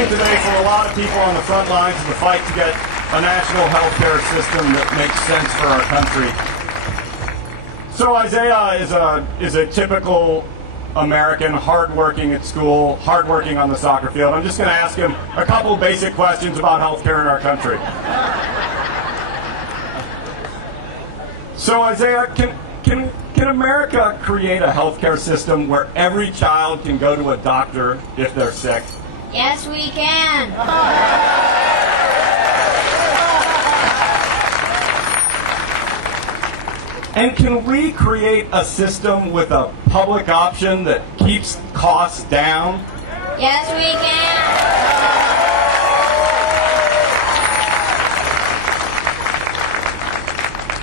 hearing today from a lot of people on the front lines of the fight to get a national health care system that makes sense for our country. So Isaiah is a typical American, hardworking at school, hardworking on the soccer field. I'm just going to ask him a couple basic questions about health care in our country. So Isaiah, can America create a health care system where every child can go to a doctor if they're sick? Yes, we can. And can we create a system with a public option that keeps costs down? Yes, we can.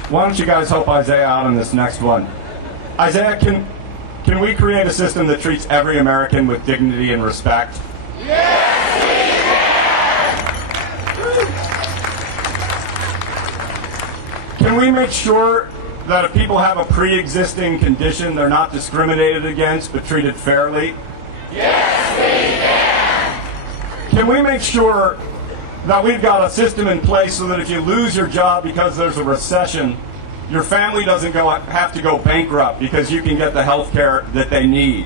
Why don't you guys help Isaiah out on this next one? Isaiah, can we create a system that treats every American with dignity and respect? Yes, we can. Can we make sure that if people have a pre-existing condition, they're not discriminated against but treated fairly? Yes, we can. Can we make sure that we've got a system in place so that if you lose your job because there's a recession, your family doesn't have to go bankrupt because you can get the health care that they need?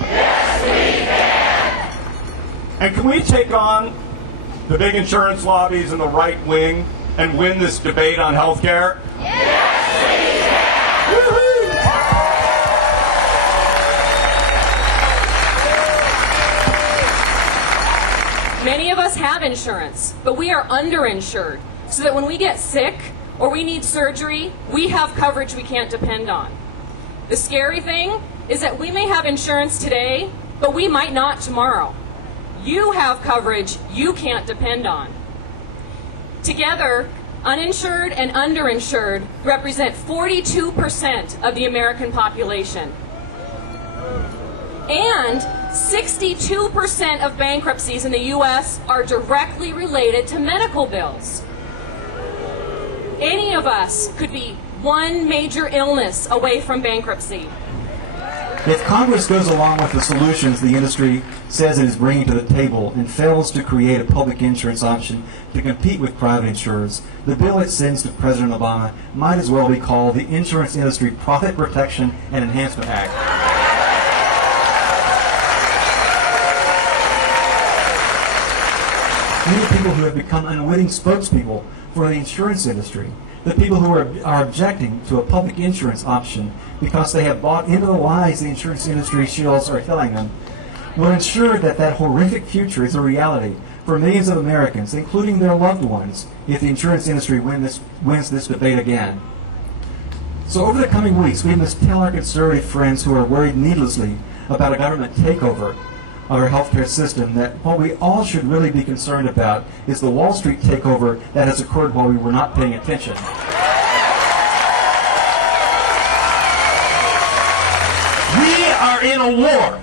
Yes, we can. And can we take on the big insurance lobbies and the right wing and win this debate on health care? Yes, Many of us have insurance, but we are underinsured, so that when we get sick or we need surgery, we have coverage we can't depend on. The scary thing is that we may have insurance today, but we might not tomorrow. You have coverage you can't depend on. Together, uninsured and underinsured represent 42% of the American population. And 62% of bankruptcies in the U.S. are directly related to medical bills. Any of us could be one major illness away from bankruptcy. If Congress goes along with the solutions the industry says it is bringing to the table and fails to create a public insurance option to compete with private insurers, the bill it sends to President Obama might as well be called the Insurance Industry Profit Protection and Enhancement Act. Many people who have become unwitting spokespeople for the insurance industry, the people who are objecting to a public insurance option because they have bought into the lies the insurance industry shills are telling them, will ensure that that horrific future is a reality for millions of Americans, including their loved ones, if the insurance industry wins this debate again. So over the coming weeks, we must tell our conservative friends who are worried needlessly about a government takeover of our healthcare system that what we all should really be concerned about is the Wall Street takeover that has occurred while we were not paying attention. We are in a war.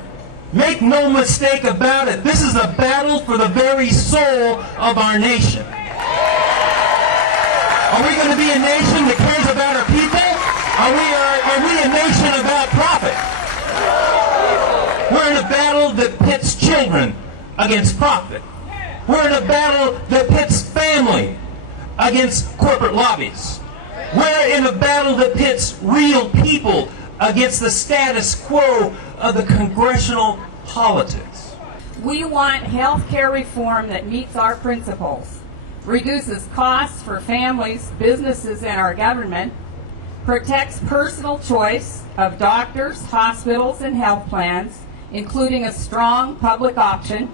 Make no mistake about it. This is a battle for the very soul of our nation. Are we going to be a nation that cares about our people? Are we a nation about profit? We're in a battle that pits children against profit. We're in a battle that pits family against corporate lobbies. We're in a battle that pits real people against the status quo of the congressional politics. We want health care reform that meets our principles, reduces costs for families, businesses, and our government, protects personal choice of doctors, hospitals, and health plans, including a strong public option,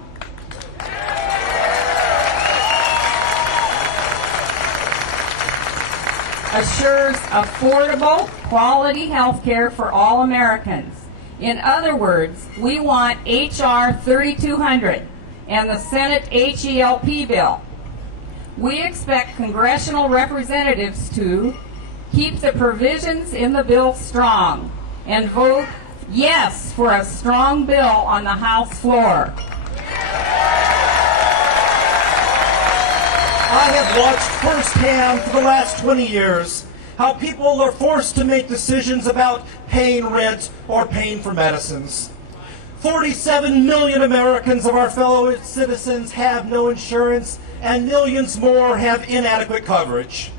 assures affordable, quality health care for all Americans. In other words, we want H.R. 3200 and the Senate HELP bill. We expect congressional representatives to keep the provisions in the bill strong and vote yes for a strong bill on the House floor. I have watched firsthand for the last 20 years how people are forced to make decisions about paying rent or paying for medicines. 47 million Americans of our fellow citizens have no insurance, and millions more have inadequate coverage.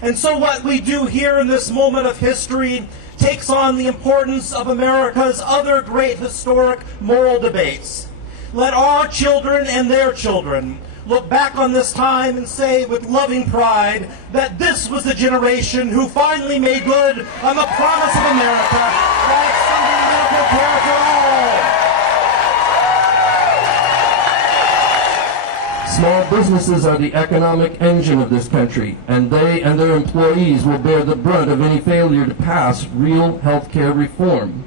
And so what we do here in this moment of history takes on the importance of America's other great historic moral debates. Let our children and their children look back on this time and say with loving pride that this was the generation who finally made good on the promise of America by extending medical care for all. Small businesses are the economic engine of this country, and they and their employees will bear the brunt of any failure to pass real health care reform.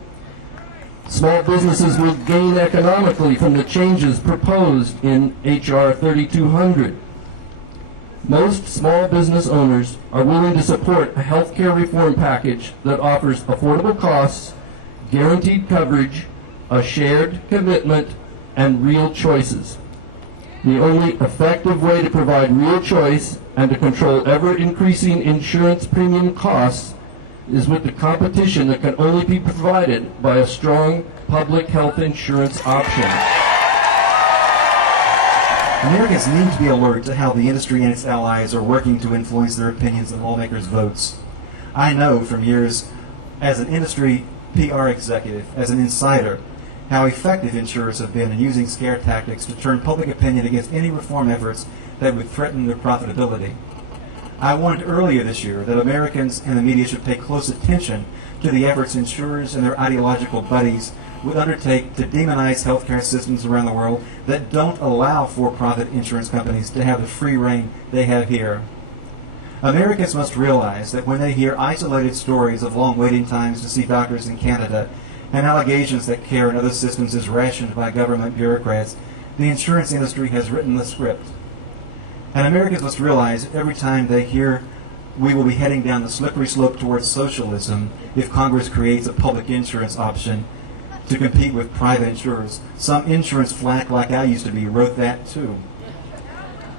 Small businesses will gain economically from the changes proposed in H.R. 3200. Most small business owners are willing to support a health care reform package that offers affordable costs, guaranteed coverage, a shared commitment, and real choices. The only effective way to provide real choice and to control ever-increasing insurance premium costs is with the competition that can only be provided by a strong public health insurance option. Americans need to be alert to how the industry and its allies are working to influence their opinions and lawmakers' votes. I know from years as an industry PR executive, as an insider, how effective insurers have been in using scare tactics to turn public opinion against any reform efforts that would threaten their profitability. I warned earlier this year that Americans and the media should pay close attention to the efforts insurers and their ideological buddies would undertake to demonize healthcare systems around the world that don't allow for-profit insurance companies to have the free rein they have here. Americans must realize that when they hear isolated stories of long waiting times to see doctors in Canada and allegations that care in other systems is rationed by government bureaucrats, the insurance industry has written the script. And Americans must realize that every time they hear we will be heading down the slippery slope towards socialism if Congress creates a public insurance option to compete with private insurers. Some insurance flack like I used to be wrote that too.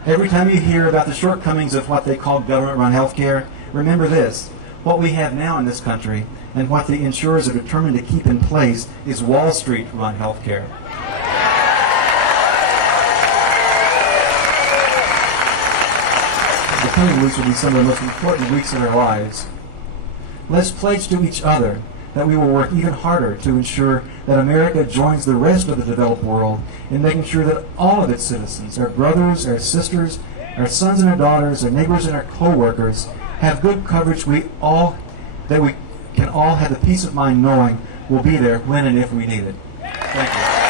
Every time you hear about the shortcomings of what they call government-run health care, remember this: what we have now in this country and what the insurers are determined to keep in place is Wall Street-run health care. The coming weeks will be some of the most important weeks in our lives. Let's pledge to each other that we will work even harder to ensure that America joins the rest of the developed world in making sure that all of its citizens, our brothers, our sisters, our sons and our daughters, our neighbors and our co-workers, have good coverage that we can all have the peace of mind knowing will be there when and if we need it. Thank you.